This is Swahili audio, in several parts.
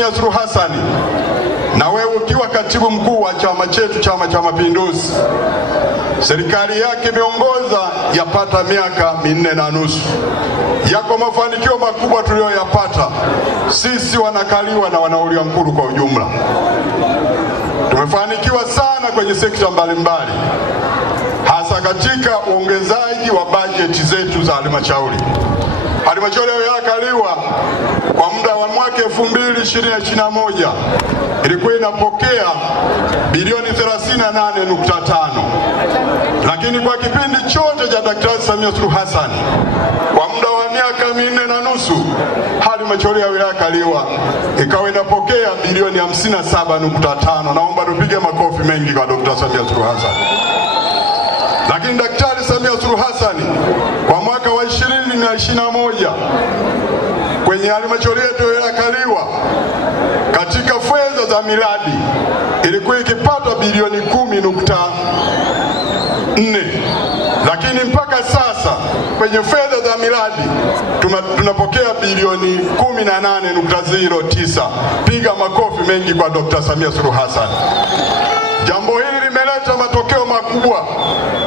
Samia Suluhu Hassan, na wewe ukiwa katibu mkuu wa chama chetu, Chama cha Mapinduzi, serikali yake imeongoza yapata miaka 4.5. Yako mafanikio makubwa tuliyoyapata sisi wanakaliwa na wanauliankuru kwa ujumla. Tumefanikiwa sana kwenye sekta mbalimbali, hasa katika uongezaji wa bajeti zetu za halmashauri. Halmashauri ya wilaya Kaliwa kwa muda wa mwaka 2021 ilikuwa inapokea bilioni 38.5, lakini kwa kipindi chote cha Daktari Samia Suluhu Hassan kwa muda wa miaka 4.5 halmashauri ya wilaya Kaliwa ikawa inapokea bilioni 57.5. Naomba tupige makofi mengi kwa Daktari Samia Suluhu Hassan. Lakini Daktari Samia Suluhu Hassan kwa mwaka wa 2021 kwenye halmashauri yetu ya Kaliwa katika fedha za miradi ilikuwa ikipata bilioni 10.4, lakini mpaka sasa kwenye fedha za miradi tunapokea bilioni 18.09. Piga makofi mengi kwa Dr. Samia Suluhu Hassan. Jambo hili limeleta matokeo makubwa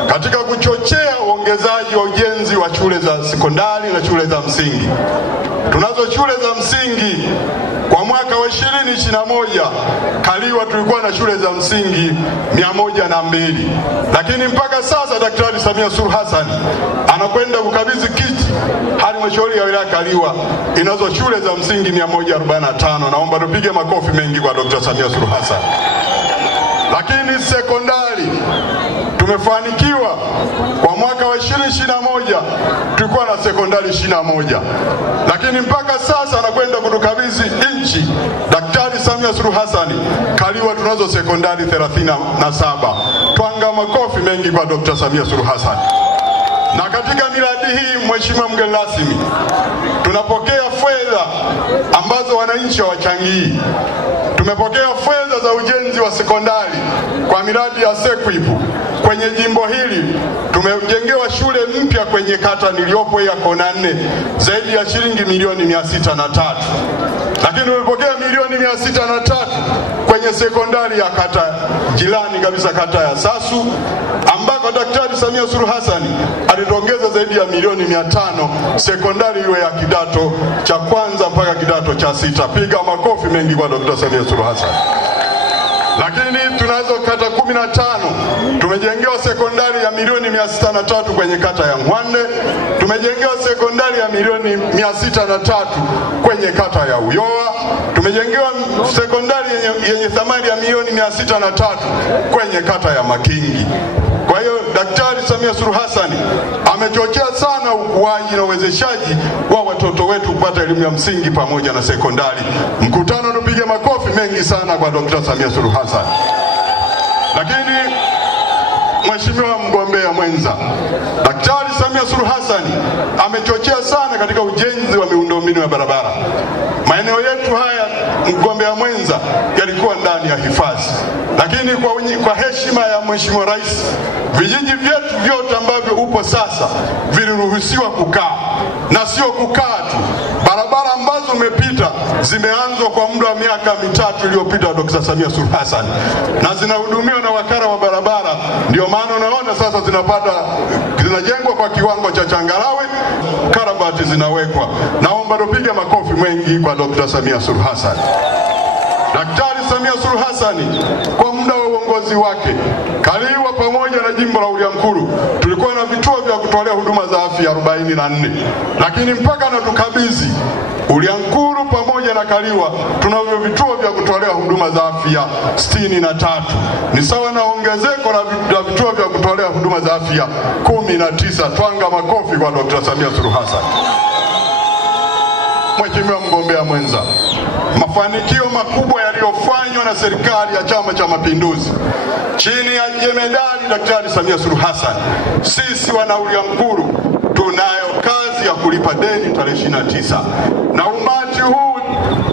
katika kuchochea uongezaji wa ujenzi wa shule za sekondari na shule za msingi. Tunazo shule za msingi kwa mwaka wa 2021 Kaliwa tulikuwa na shule za msingi 102, lakini mpaka sasa Daktari Samia Suluhu Hassan anakwenda kukabidhi kiti halmashauri ya wilaya Kaliwa inazo shule za msingi 145. Naomba tupige makofi mengi kwa Dr. Samia Suluhu Hassan. Lakini sekondari tumefanikiwa kwa mwaka wa 2021 tulikuwa na sekondari 21, lakini mpaka sasa anakwenda kutukabidhi nchi Daktari Samia Suluhu Hassan Kaliwa tunazo sekondari 37. Twanga makofi mengi kwa Dr. Samia Suluhu Hassan. Na katika miradi hii, Mheshimiwa mgeni rasmi, tunapokea fedha ambazo wananchi hawachangii. Tumepokea fedha za ujenzi wa sekondari kwa miradi ya SEQUIP. Kwenye jimbo hili tumejengewa shule mpya kwenye kata niliyopo ya Kona 4 zaidi ya shilingi milioni 603. Lakini tumepokea milioni 603 kwenye sekondari ya kata jirani kabisa, kata ya Sasu, ambako Daktari Samia Suluhu Hassan alitongeza zaidi ya milioni 500 sekondari iwe ya kidato cha kwanza mpaka kidato cha 6. Piga makofi mengi kwa Dr. Samia Suluhu Hassan. Lakini tunazo kata 15 tumejengewa sekondari ya milioni 603 kwenye kata ya Mwande. Tumejengewa sekondari ya milioni 603 kwenye kata ya Uyoa. Tumejengewa sekondari yenye thamani ya milioni 603 kwenye kata ya Makingi. Kwa hiyo Daktari Samia Suluhu Hassan amechochea sana ukuaji na uwezeshaji wa watoto wetu kupata elimu ya msingi pamoja na sekondari. Mkutano, tupige makofi mengi sana kwa Dr. Samia Suluhu Hassan. Lakini Mheshimiwa mgombea mwenza, Daktari Samia Suluhu Hassan amechochea sana katika ujenzi wa miundombinu ya barabara. Maeneo yetu haya, mgombea mwenza, yalikuwa ndani ya hifadhi, lakini kwa heshima ya Mheshimiwa Rais, vijiji vyetu vyote ambavyo upo sasa viliruhusiwa kukaa, na sio kukaa tu. Barabara ambazo umepita zimeanzwa kwa muda wa miaka 3 iliyopita Dr. Samia Suluhu Hassan, na zinahudumiwa na wakala wa barabara. Ndio maana unaona sasa zinajengwa kwa kiwango cha changarawe, karabati zinawekwa. Naomba tupige makofi mengi kwa Dr. Samia Suluhu Hassan. Daktari Samia Suluhu Hassan kwa muda wa uongozi wake Kaliwa pamoja na jimbo la Uliankuru tulikuwa na vituo vya kutolea huduma za afya 44, lakini mpaka na tukabidhi Uliankuru pamoja na Kaliwa tunavyo vituo vya kutolea huduma za afya 63. Ni sawa na ongezeko la vituo vya kutolea huduma za afya 19. Twanga makofi kwa Dr. Samia Suluhu Hassan. Mheshimiwa mgombea mwenza, mafanikio makubwa yaliyofanywa na serikali ya Chama cha Mapinduzi chini ya jemedari Daktari Samia Suluhu Hassan, sisi wana Uliankuru tunayo kazi ya kulipa deni tarehe 29. Na umati huu,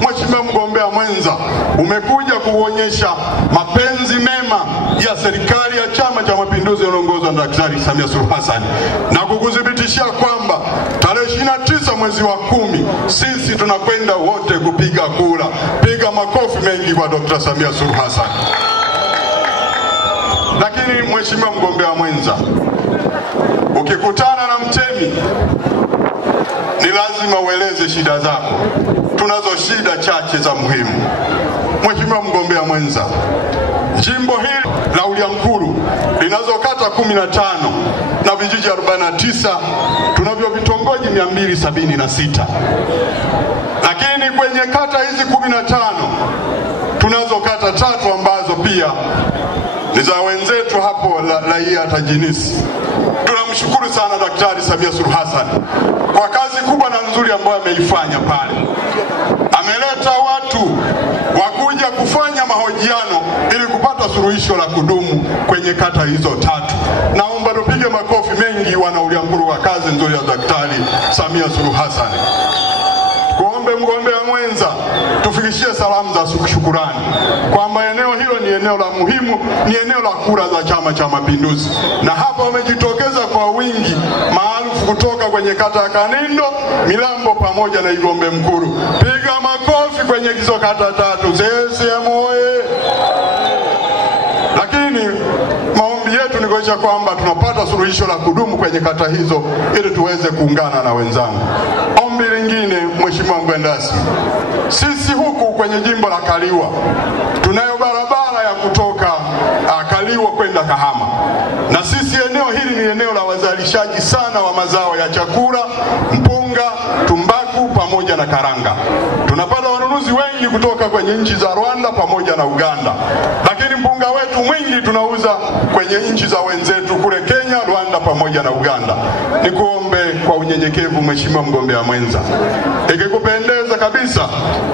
Mheshimiwa mgombea mwenza, umekuja kuonyesha mapenzi mema ya serikali ya Chama cha Mapinduzi inayoongozwa na Daktari Samia Suluhu Hassan, na kukuthibitishia kwamba tarehe 29 mwezi wa 10 sisi tunakwenda wote kupiga kura. Piga makofi mengi kwa Dr. Samia Suluhu Hassan. Lakini mheshimiwa mgombea mwenza, ukikutana na mtemi ni lazima ueleze shida zako. Tunazo shida chache za muhimu. Mheshimiwa mgombea mwenza, jimbo hili la Uliankuru linazo kata 15 na vijiji 49, tunavyo vitongoji 276. Lakini kwenye kata hizi 15 tunazo kata 3 ambazo pia ni za wenzetu hapo raia tajinisi. Tunamshukuru sana Daktari Samia Suluhu Hassan kwa kazi kubwa na nzuri ambayo ameifanya pale. Ameleta watu wakuja kufanya mahojiano ili kupata suluhisho la kudumu kwenye kata hizo 3. Naomba tupige makofi mengi wana Uliankuru kwa kazi nzuri ya Daktari Samia Suluhu Hassan. Kuombe mgombea mwenza tufikishie salamu za shukurani kwamba eneo hilo ni eneo la muhimu, ni eneo la kura za Chama cha Mapinduzi, na hapa wamejitokeza kwa wingi maarufu kutoka kwenye kata ya Kanindo, Milambo pamoja na Igombe Mkuru. Piga makofi kwenye hizo kata 3. CCM oye! Lakini maombi yetu ni kuhakikisha kwamba tunapata suluhisho la kudumu kwenye kata hizo ili tuweze kuungana na wenzangu. Ombi lingine, mheshimiwa mgeni rasmi, sisi huku kwenye jimbo la Kaliwa tunayo barabara ya kutoka Kaliwa kwenda Kahama, na sisi eneo hili ni eneo la wazalishaji sana wa mazao ya chakula, mpunga, tumbaku pamoja na karanga. Tunapata wanunuzi wengi kutoka kwenye nchi za Rwanda pamoja na Uganda, lakini mpunga wetu mwingi tunauza kwenye nchi za wenzetu kule Kenya, Rwanda pamoja na Uganda. Nikuombe kwa unyenyekevu mheshimiwa mgombea mwenza, ikikupendeza kabisa,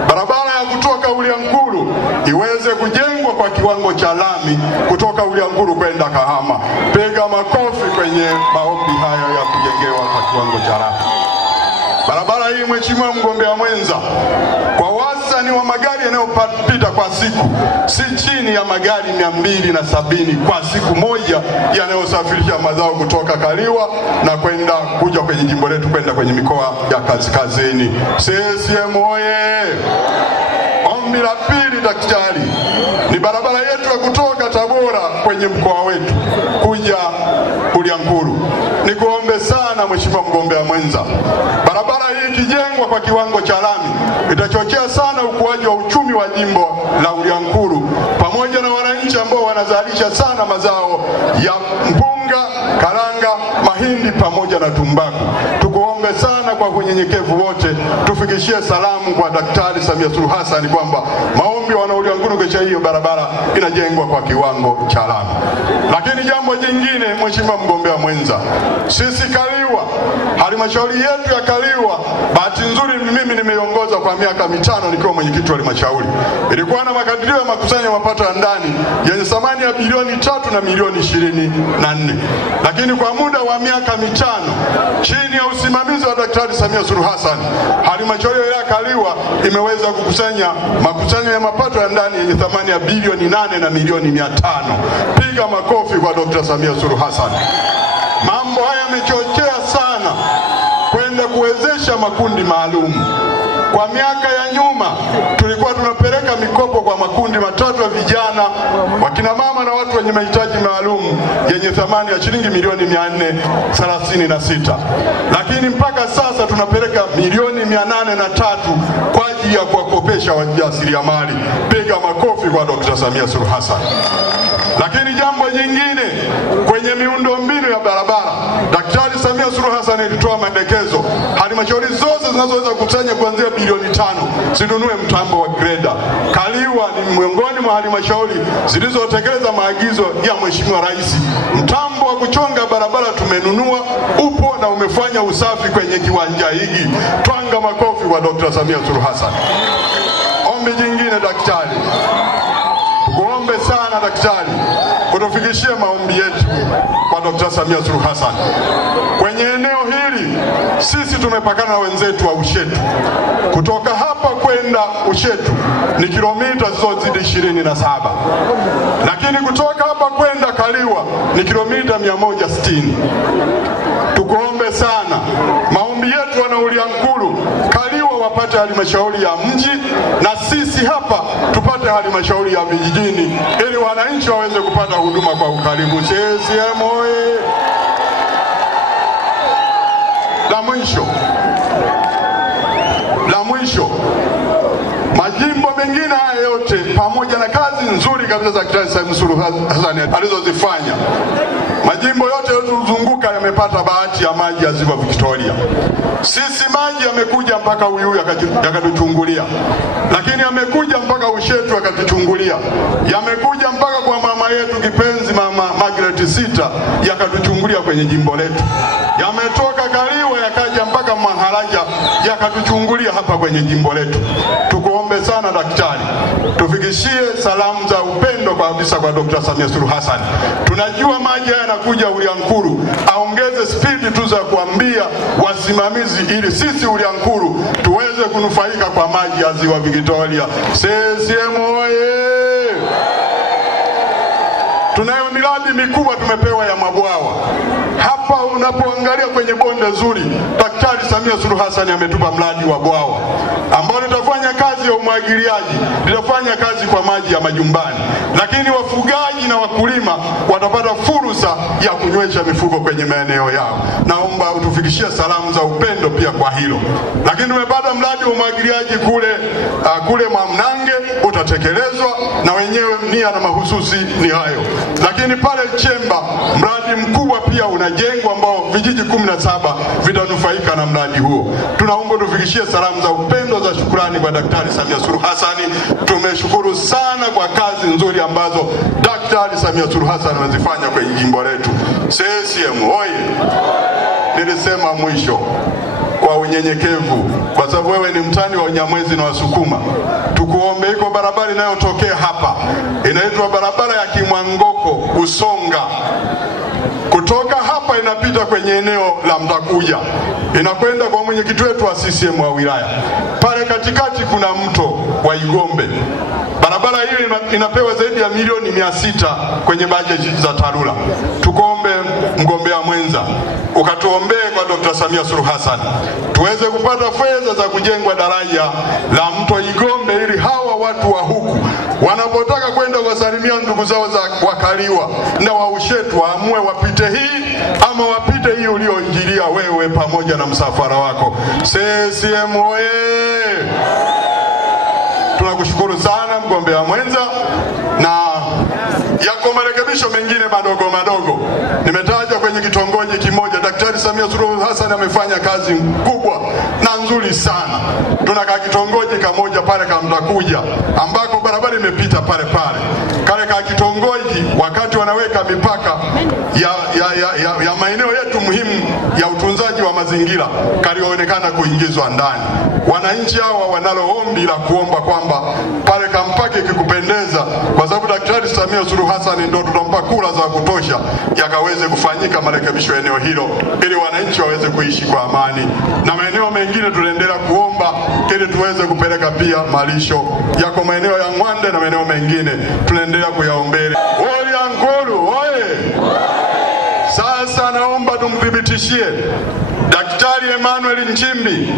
barabara ya kutoka Uliankuru iweze kujengwa kwa kiwango cha lami kutoka Uliankuru kwenda Kahama. Piga makofi kwenye maombi haya ya kujengewa kwa kiwango cha lami. Barabara hii mheshimiwa mgombea mwenza, kwa wastani wa magari yanayopita kwa siku si chini ya magari 270 kwa siku moja yanayosafirisha mazao kutoka Kaliwa na kuja kwenye jimbo letu kwenda kwenye mikoa ya kaskazini. CCM oye! Ombi la pili daktari, ni barabara yetu ya kutoka Tabora kwenye mkoa wetu kuja Uliankuru. Nikuombe sana mheshimiwa mgombea mwenza, barabara hii ikijengwa kwa kiwango cha lami itachochea sana ukuaji wa uchumi wa jimbo la Uliankuru pamoja na wananchi ambao wanazalisha sana mazao ya mpunga, karanga, mahindi pamoja na tumbaku. Tukuombe sana kwa unyenyekevu wote tufikishie salamu kwa Daktari Samia Suluhu Hassan kwamba maombi wana Uliankuru kesha hiyo barabara inajengwa kwa kiwango cha lami. Lakini jambo jingine mheshimiwa mgombea mwenza, sisi Kaliwa, halmashauri yetu ya Kaliwa, bahati nzuri mimi nimeiongoza kwa miaka 5 nikiwa mwenyekiti wa halmashauri. Ilikuwa na makadirio ya makusanyo ya mapato ya ndani yenye thamani ya bilioni 3 na milioni 24. Lakini kwa muda wa miaka 5 chini ya usimamizi wa Daktari Samia Suluhu Hassan, halmashauri ya Kaliwa imeweza kukusanya makusanyo ya mapato ya ndani yenye thamani ya bilioni 8 na milioni 500. Piga makofi kwa Dr. Samia Suluhu Hassan. Mambo haya yamechochea sana kwenda kuwezesha makundi maalum. Kwa miaka ya nyuma tulikuwa tunapeleka mikopo kwa makundi matatu ya vijana, wakina mama na watu wenye mahitaji maalum yenye thamani ya shilingi milioni 436. Lakini mpaka sasa tunapeleka milioni 803 kwa ajili ya kuwakopesha wajasiriamali. Piga makofi kwa Dr. Samia Suluhu Hassan. Lakini jambo jingine, kwenye miundombinu ya barabara, Daktari Samia Suluhu Hassan alitoa maelekezo halmashauri zote zinazoweza kukusanya kuanzia bilioni 5 zinunue mtambo wa greda. Kaliwa ni miongoni mwa halmashauri zilizotekeleza maagizo ya Mheshimiwa Rais. Mtambo wa kuchonga barabara tumenunua, upo na umefanya usafi kwenye kiwanja hiki. Twanga makofi kwa Dr. Samia Suluhu Hassan. Ombi jingine daktari, kuombe sana daktari kutufikishie maombi yetu kwa Dr. Samia Suluhu Hassan. Kwenye eneo hili sisi tumepakana na wenzetu wa Ushetu. Kutoka hapa kwenda Ushetu ni kilomita zisizozidi 27. Lakini kutoka hapa kwenda Kaliwa ni kilomita 160. Tukuombe sana, maombi yetu wana Uliankuru, Kaliwa wapate halmashauri ya mji na sisi hapa tupate halmashauri ya vijijini ili wananchi waweze kupata huduma kwa ukaribu. CCM oye! La mwisho, majimbo mengine haya yote pamoja na kazi nzuri kabisa za Daktari Samia Suluhu Hassan alizozifanya, majimbo yote yaliyozunguka yamepata bahati ya maji ya Ziwa Victoria. Sisi maji yamekuja mpaka Uyui yakatuchungulia, lakini yamekuja mpaka Ushetu yakatuchungulia, yamekuja mpaka kwa mama yetu kipenzi Mama Margaret Sita yakatuchungulia kwenye jimbo letu, yametoka Kaliwa yakaja mpaka Maharaja yakatuchungulia hapa kwenye jimbo letu. Tukuombe sana daktari, tufikishie salamu za upendo kabisa kwa Dr. Samia Suluhu Hassan. Tunajua maji haya yanakuja Uliankuru, aongeze spidi tu za kuambia wasimamizi ili sisi Uliankuru tuweze kunufaika kwa maji ya Ziwa Victoria. CCM oye! Tunayo miradi mikubwa tumepewa ya mabwawa. Hapa unapoangalia kwenye bonde zuri, Daktari Samia Suluhu Hassan ametupa mradi wa bwawa ambao litafanya kazi ya umwagiliaji, litafanya kazi kwa maji ya majumbani, lakini wafugaji na wakulima watapata fursa ya kunywesha mifugo kwenye maeneo yao. Naomba utufikishie salamu za upendo pia kwa hilo. Lakini tumepata mradi wa umwagiliaji kule Mwamnange, utatekelezwa na wenyewe, nia na mahususi ni hayo. Lakini pale Chemba mradi mkubwa pia unajengwa ambao vijiji 17 vitanufaika na mradi huo. Tunaomba tufikishie salamu za upendo za shukrani kwa Daktari Samia Suluhu Hassan. Tumeshukuru sana kwa kazi nzuri ambazo Daktari Samia Suluhu Hassan amezifanya kwenye jimbo letu. CCM oye! Nilisema mwisho kwa unyenyekevu, kwa sababu wewe ni mtani wa Unyamwezi na Wasukuma, tukuombe iko barabara inayotokea hapa, inaitwa barabara ya Kimwangoko Usonga. Kutoka hapa inapita kwenye eneo la Mtakuja, inakwenda kwa mwenyekiti wetu wa CCM wa wilaya. Pale katikati kuna mto wa Igombe. Barabara hii inapewa zaidi ya milioni 600 kwenye bajeti za TARURA. Tukuombe mgombea mwenza, ukatuombee kwa Dr. Samia Suluhu Hassan tuweze kupata fedha za kujengwa daraja la mto Igombe ili hawa watu wa huku wanapotaka kwenda kusalimia ndugu zao za Wakaliwa na wa Ushetu waamue wapite hii ama wapite hii ulioingilia wewe pamoja na msafara wako. CCM oye! Tunakushukuru sana mgombea mwenza, na yako marekebisho mengine madogo. Nimetaja kwenye kitongoji kimoja, Daktari Samia Suluhu Hassan amefanya kazi kubwa na nzuri sana. Tunaka kitongoji kamoja pale Kamtakuja ambako barabara imepita pale. Kale ka kitongoji wakati wanaweka mipaka ya maeneo yetu muhimu ya utunzaji wa mazingira kalionekana kuingizwa ndani. Wananchi hawa wanalo ombi la kuomba kwamba pale kampake kikupendeza, kwa sababu Daktari Samia Suluhu Hassan ndio tutampa kura za kutosha, yakaweze kufanyika marekebisho ya eneo hilo ili wananchi waweze kuishi kwa amani. Na maeneo mengine tunaendelea kuomba ili tuweze kupeleka pia malisho. Yako maeneo ya Ngwande na maeneo mengine tunaendelea kuyaombea. Uliankuru oye! Sasa naomba tumthibitishie Daktari Emmanuel Nchimbi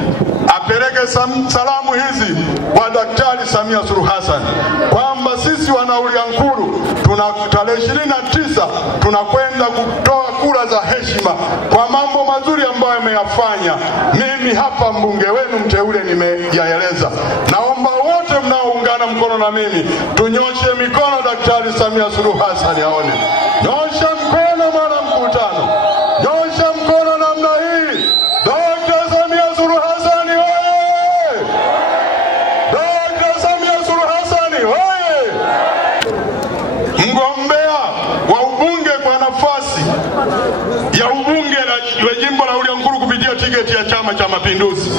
apeleke salamu hizi kwa Daktari Samia Suluhu Hassan kwamba sisi wana Uliankuru tuna tarehe 29 tunakwenda kutoa kura za heshima kwa mambo mazuri ambayo ameyafanya. Mimi hapa mbunge wenu mteule nimeyaeleza. Naomba wote mnaoungana mkono na mimi tunyoshe mikono Daktari Samia Suluhu Hassan aone. Nyosha mkono mara mkutano. Nyosha mkono namna hii. Dr. Samia Suluhu Hassan oye! Dr. Samia Suluhu Hassan oye! Mgombea wa ubunge kwa nafasi ya ubunge la jimbo la Uliankuru kupitia tiketi ya Chama cha Mapinduzi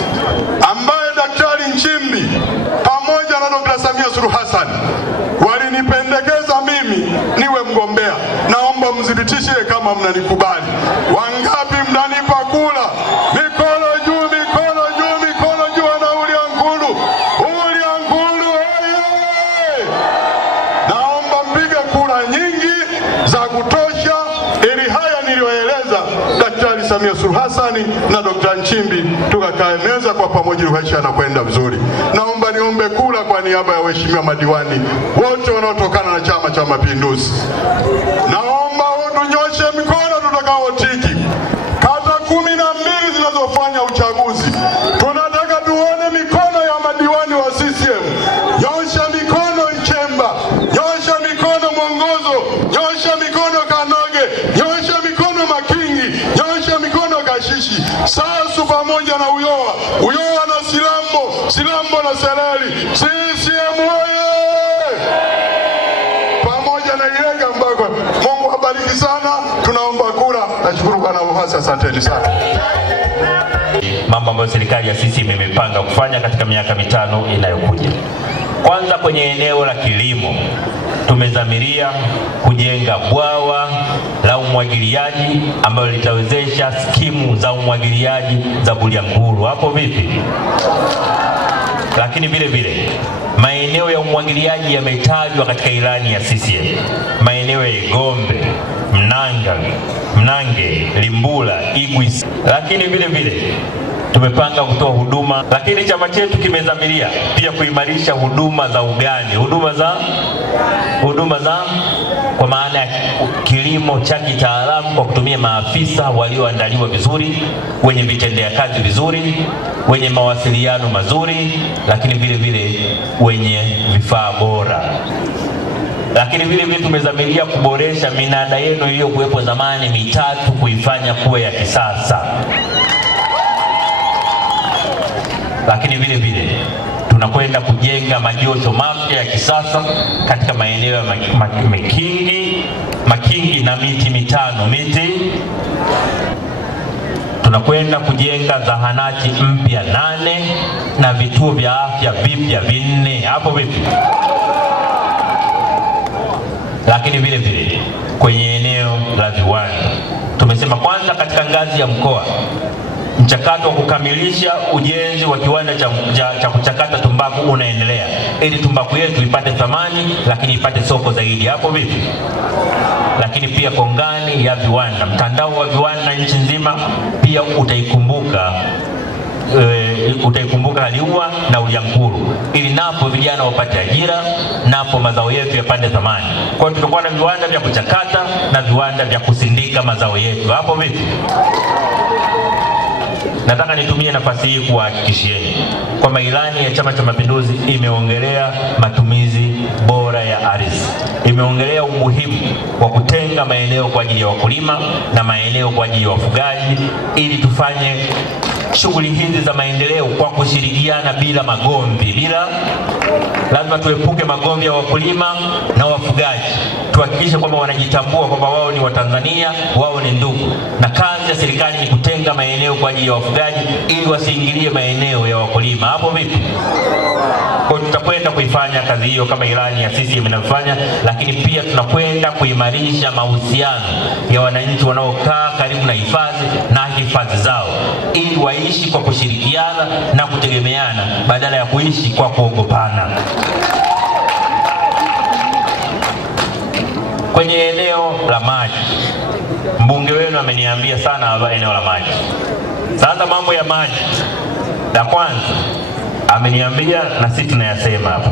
ambaye Daktari Nchimbi pamoja na Dr. Samia Suluhu Hassan walinipendekeza mimi niwe mgombea. Naomba mziditishie kama mnanikubali. Wangapi mnanipa kula? Mikono juu, mikono juu, mikono juu na Uliankuru. Uliankuru oye! Naomba mpige kura nyingi za kutosha ili haya niliyoeleza Daktari Samia Suluhu Hassan na Dr. Nchimbi, tukakae meza kwa pamoja maisha yanakwenda vizuri. Naomba niombe kura kwa niaba ya waheshimiwa madiwani wote wanaotokana na Chama cha Mapinduzi. Naomba tunyoshe mikono tutakaotiki. Kata 12 zinazofanya uchaguzi, tunataka tuone mikono ya madiwani wa CCM. Nyosha mikono Ichemba, nyosha mikono Mwongozo, nyosha mikono Kanoge, nyosha mikono Makingi, nyosha mikono Kashishi, Sasu pamoja na Uyoa na Silambo na Sereli. CCM oye! Pamoja na Ilega Mbagwa. Mungu abariki sana. Tunaomba kura. Nashukuru kwa nafasi, asanteni sana. Mambo ambayo serikali ya CCM imepanga kufanya katika miaka mitano inayokuja. Kwanza, kwenye eneo la kilimo tumedhamiria kujenga bwawa la umwagiliaji ambalo litawezesha skimu za umwagiliaji za Bulyanhulu. Hapo vipi? Lakini vile vile maeneo ya umwagiliaji yametajwa katika ilani ya CCM. Maeneo ya Igombe, Mnange, Limbula, Igwisi. Lakini vile vile tumepanga kutoa huduma, lakini chama chetu kimedhamiria pia kuimarisha huduma za ugani, huduma za kwa maana ya kilimo cha kitaalamu kwa kutumia maafisa walioandaliwa vizuri, wenye vitendea kazi vizuri, wenye mawasiliano mazuri, lakini vile vile wenye vifaa bora. Lakini vile vile tumedhamiria kuboresha minada yenu iliyokuwepo zamani mitatu, kuifanya kuwa ya kisasa. Lakini vile vile tunakwenda kujenga majosho mapya ya kisasa katika maeneo ya Makingi na miti mitano. Tunakwenda kujenga zahanati mpya 8 na vituo vya afya vipya 4. Hapo vipi? Lakini vile vile kwenye eneo la viwanda tumesema kwanza, katika ngazi ya mkoa mchakato wa kukamilisha ujenzi wa kiwanda cha kuchakata tumbaku unaendelea, ili tumbaku yetu ipate thamani, lakini ipate soko zaidi. Hapo vipi? Lakini pia kongani ya viwanda, mtandao wa viwanda nchi nzima pia utaikumbuka Haliua na Bulyanhulu, ili napo vijana wapate ajira, napo mazao yetu yapate thamani. Kwa hiyo tutakuwa na viwanda vya kuchakata na viwanda vya kusindika mazao yetu. Hapo vipi? Nataka nitumie nafasi hii kuhakikishieni kwamba ilani ya Chama cha Mapinduzi imeongelea matumizi bora ya ardhi. Imeongelea umuhimu wa kutenga maeneo kwa ajili ya wakulima na maeneo kwa ajili ya wafugaji, ili tufanye shughuli hizi za maendeleo kwa kushirikiana bila magomvi. Lazima tuepuke magomvi ya wakulima na wafugaji. Tuhakikishe kwamba wanajitambua kwamba wao ni Watanzania, wao ni ndugu. Na kazi ya serikali ni kutenga maeneo kwa ajili ya wafugaji ili wasiingilie maeneo ya wakulima. Hapo vipi? Kwa tutakwenda kuifanya kazi hiyo kama ilani ya CCM inavyofanya, lakini pia tunakwenda kuimarisha mahusiano ya wananchi wanaokaa karibu na hifadhi na hifadhi zao, ili waishi kwa kushirikiana na kutegemeana badala ya kuishi kwa kuogopana. Kwenye eneo la maji, mbunge wenu ameniambia sana hapa eneo la maji. Sasa mambo ya maji, la kwanza ameniambia na sisi tunayasema hapa,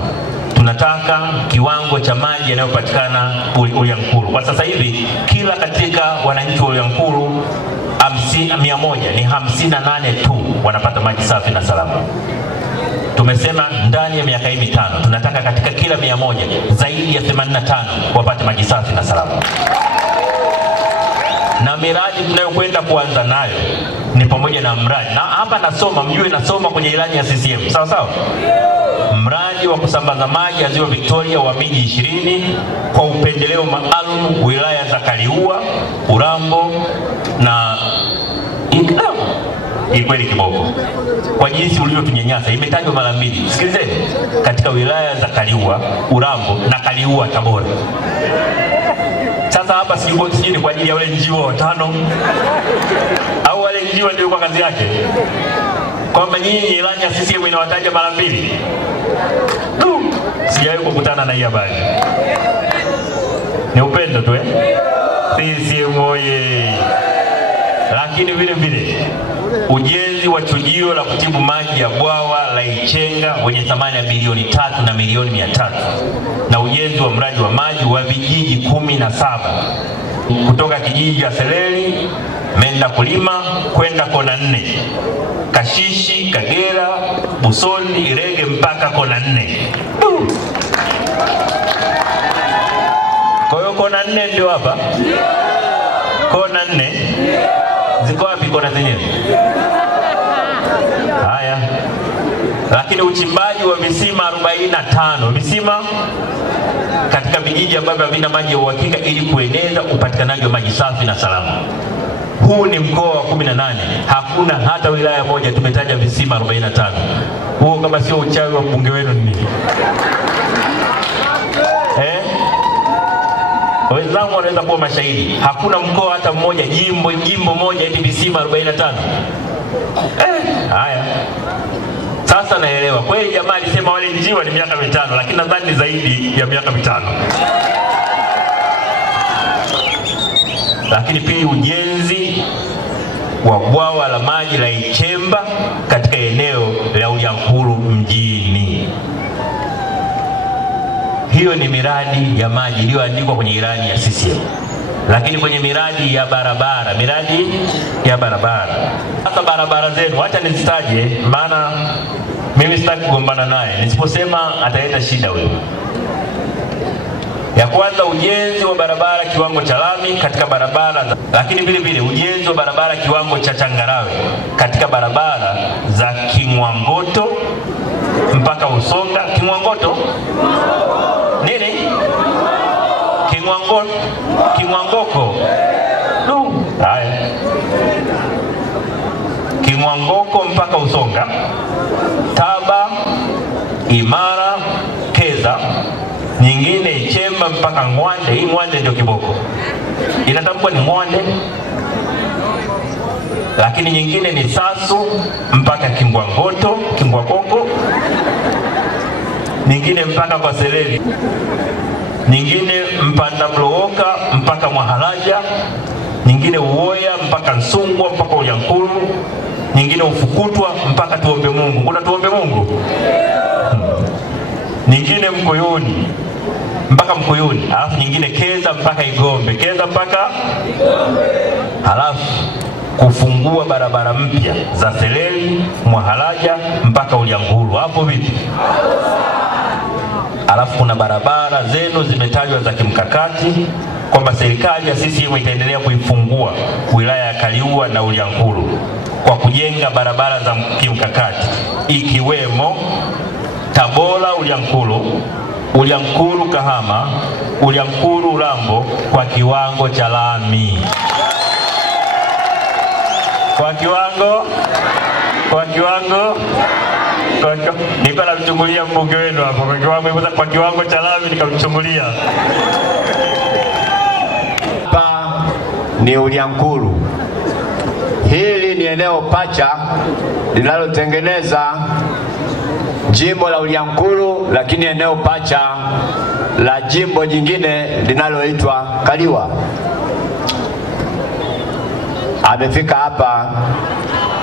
tunataka kiwango cha maji yanayopatikana Bulyanhulu. Kwa sasa hivi kila katika wananchi wa Bulyanhulu 100 ni 58 tu wanapata maji safi na salama. Tumesema ndani ya miaka hii mitano tunataka katika kila 100 zaidi ya 85 wapate maji safi na salama. Na miradi tunayokwenda kuanza nayo ni pamoja na mradi, na hapa nasoma, mjue nasoma kwenye ilani ya CCM, sawa sawa, mradi wa kusambaza maji ya Ziwa Victoria wa miji 20 kwa upendeleo maalum wilaya za Kaliua, Urambo na Ikweli Kiboko. Kwa jinsi ulivyotunyanyasa, imetajwa mara 2. Sikilizeni, katika wilaya za Kaliua, Urambo na Kaliua Tabora. Sasa hapa sijui kwa ajili ya wale njiwa 5 au wale njiwa ndio kwa kazi yake, kwamba nyinyi ilani ya CCM inawataja mara 2. Sijawahi kukutana na hii habari. Ni upendo tu CCM oye. Lakini vile vile ujenzi wa chujio la kutibu maji ya bwawa la Ichenga wenye thamani ya bilioni 3 na milioni 300, na ujenzi wa mradi wa maji wa vijiji 17 kutoka kijiji cha Seleli Menda Kulima kwenda kona 4, Kashishi, Kagera, Busoni, Irege mpaka kona 4. Kwa hiyo kona 4 ndio hapa. Kona 4 ziko wapi kona zenyewe? Haya. Lakini uchimbaji wa visima 45, visima katika vijiji ambavyo havina maji ya uhakika ili kueneza upatikanaji wa maji safi na salama. Huu ni mkoa wa 18. Hakuna hata wilaya moja tumetaja visima 45. Huo kama sio uchawi wa mbunge wenu ni nini? Wenzangu wanaweza kuwa mashahidi. Hakuna mkoa hata mmoja, jimbo moja eti visima 45. Haya. Sasa naelewa. Kweli jamaa alisema wale njiwa ni miaka 5, lakini nadhani ni zaidi ya miaka 5. Lakini pia ujenzi wa bwawa la maji la Ichemba katika eneo la Ulyankuru mjini. Hiyo ni miradi ya maji iliyoandikwa kwenye ilani ya CCM. Lakini kwenye miradi ya barabara, Sasa barabara zenu acha nizitaje, maana mimi sitaki kugombana naye. Nisiposema ataleta shida wewe. Ya kwanza, ujenzi wa barabara kiwango cha lami katika barabara lakini vile vile ujenzi wa barabara kiwango cha changarawe katika barabara za Kingwangoto mpaka Usonga. Kingwangoto nini? Kingwangoko. Haya. Kingwangoko mpaka Usonga, Taba, Imara, Keza, nyingine Ichemba mpaka Ngwande. Hii Ngwande ndio kiboko, inatamkwa ni Ngwande. Lakini nyingine ni Sasu mpaka Kingwakoko, nyingine mpaka kwa Seleli, nyingine Mpanda Mlooka mpaka Mwahalaja, nyingine Uoya mpaka Nsungwa mpaka Ulyankuru, nyingine Ufukutwa mpaka Tuombe Mungu. Kuna Tuombe Mungu? Nyingine Mkoyoni mpaka Mkoyoni, alafu nyingine Keza mpaka Igombe. Halafu kufungua barabara mpya za Seleli, Mwahalaja mpaka Ulyankuru. Hapo vipi? Alafu kuna barabara zenu zimetajwa za kimkakati kwamba serikali ya CCM itaendelea kuifungua wilaya ya Kaliua na Ulyankuru kwa kujenga barabara za kimkakati ikiwemo Tabora Ulyankuru, Ulyankuru Kahama, Ulyankuru Urambo kwa kiwango cha lami. Kwa kiwango Nipala mchungulia mbunge wenu hapo kwa kiwango cha lami, nikamchungulia. Hapa ni Ulyankuru. Hili ni eneo pacha linalotengeneza jimbo la Ulyankuru, lakini eneo pacha la jimbo jingine linaloitwa Kaliua. Amefika hapa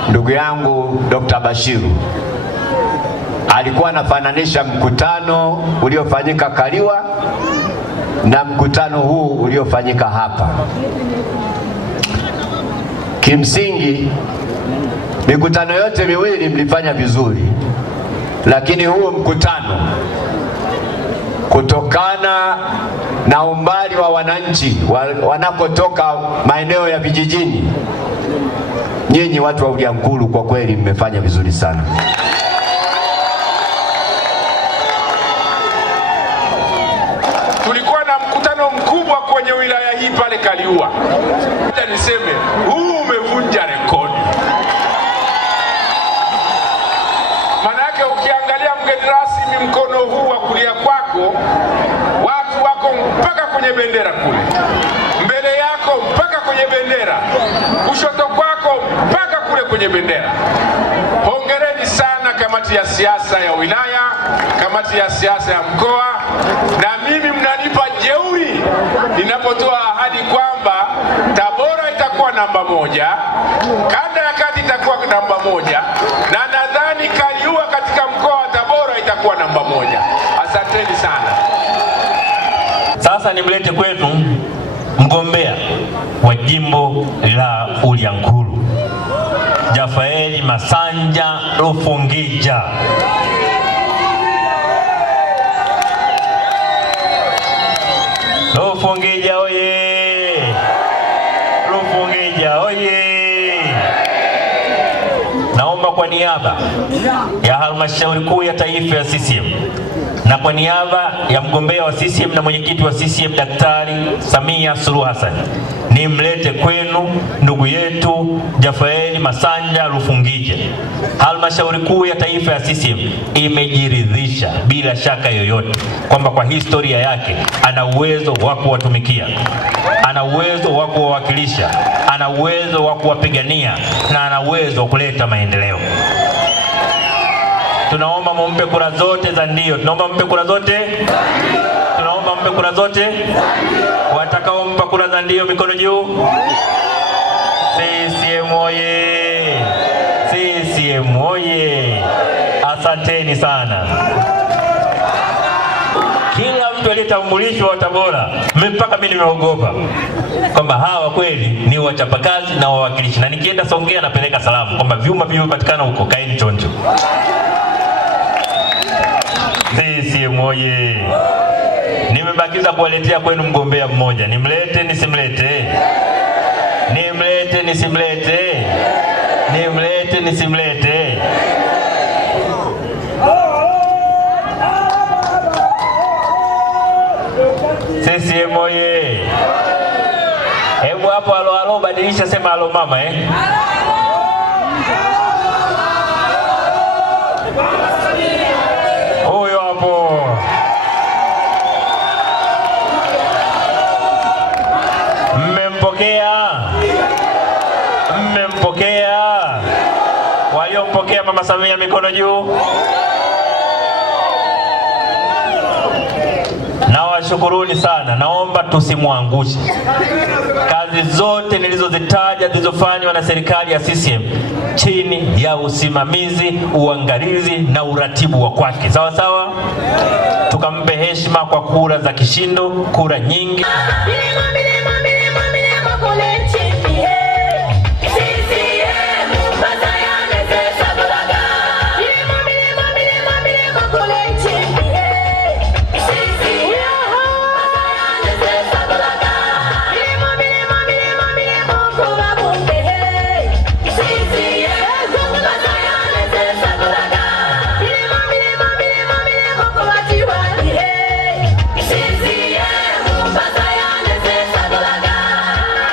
ndugu yangu Dr. Bashiru. Alikuwa anafananisha mkutano uliofanyika Kaliua na mkutano huu uliofanyika hapa. Kimsingi mikutano yote miwili mlifanya vizuri, lakini huu mkutano kutokana na umbali wa wananchi wanakotoka maeneo ya vijijini, nyinyi watu wa Ulyankuru kwa kweli mmefanya vizuri sana. Tulikuwa na mkutano mkubwa kwenye wilaya hii pale Kaliua. Niseme huu umevunja rekodi. Manake ukiangalia mgeni rasmi mkono huu wa kulia kwako, watu wako mpaka kwenye bendera kule. Mbele yako mpaka kwenye bendera. Kushoto kwako mpaka kule kwenye bendera. Hongereni sana kama kamati ya siasa ya wilaya, kamati ya siasa ya mkoa, na mimi mnanipa jeuri ninapotoa ahadi kwamba Tabora itakuwa namba 1, kanda ya kati itakuwa namba 1, na nadhani Kaliua katika mkoa wa Tabora itakuwa namba 1. Asanteni sana. Sasa nimlete kwetu mgombea wa jimbo la Ulyankulu, Jafaeli Masanja Rufungija. Rufungija oye! Rufungija oye! Naomba kwa niaba ya halmashauri kuu ya taifa ya CCM na kwa niaba ya mgombea wa CCM na mwenyekiti wa CCM Daktari Samia Suluhu Hassan, nimlete kwenu ndugu yetu Jafaeli Masanja Rufungija. Halmashauri kuu ya taifa ya CCM imejiridhisha bila shaka yoyote kwamba kwa historia yake ana uwezo wa kuwatumikia, ana uwezo wa kuwawakilisha, ana uwezo wa kuwapigania na ana uwezo wa kuleta maendeleo. Tunaomba mumpe kura zote za ndio. Tunaomba mpe kura zote. Tunaomba mpe kura zote. Watakaompa kura za ndio mikono juu. CCM oye! CCM oye! Asanteni sana. Kila mtu aliyetambulishwa wa Tabora, mpaka mimi nimeogopa kwamba hawa kweli ni wachapakazi na wawakilishi, na nikienda Songea napeleka salamu kwamba vyuma vimepatikana huko, kaeni chonjo. CCM oye! Nimebakiza kuwaletea kwenu mgombea mmoja. Nimlete nisimlete? Nimlete nisimlete? Nimlete nisimlete? CCM oye! Hebu hapo alo badilisha, sema alo mama Huyo hapo. Mmempokea? Mmempokea? Waliompokea Mama Samia mikono juu. Nawashukuruni sana. Naomba tusimwangushe. Kazi zote nilizozitaja zilizofanywa na serikali ya CCM chini ya usimamizi, uangalizi na uratibu wa kwake. Sawa sawa? Tukampe heshima kwa kura za kishindo, kura nyingi.